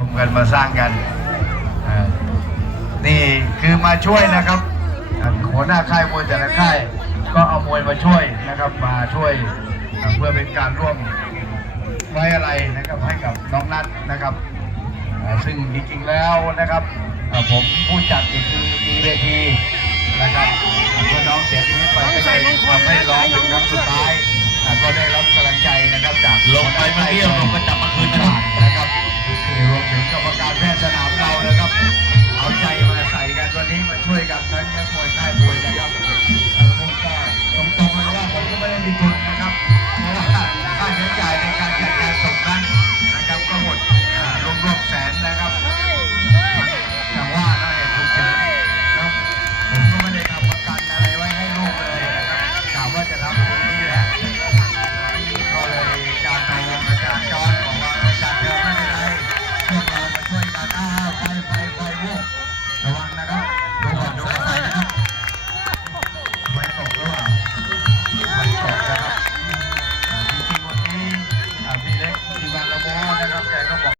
รวมกันมาสร้างกันอ่านี่คือมาช่วยนะครับอ่าหัวหน้าค่ายมวยแต่ละค่าย ก็เอามวยมาช่วยนะครับมาช่วยอ่าเพื่อเป็นการร่วมไว้อะไรนะครับให้กับน้องนัทนะครับอ่าซึ่งจริงๆแล้วนะครับอ่าผมผู้จัดนี่คือมีเวทีนะครับเมื่อน้องเสียชีวิตไปก็เลยทำให้ร้องเป็นครั้งสุดท้ายอ่าก็ได้รับกำลังใจนะครับจากลงไปเมื่อกี้ผมก็จับมาคืนนะครับ การแพทย์สนามเรานะครับ เอาใจมาใส่กันวันนี้มาช่วยกันทั้งนักมวยค่ายมวยนะครับ ที่บ้านเราแล้วนะครับแกก็บอก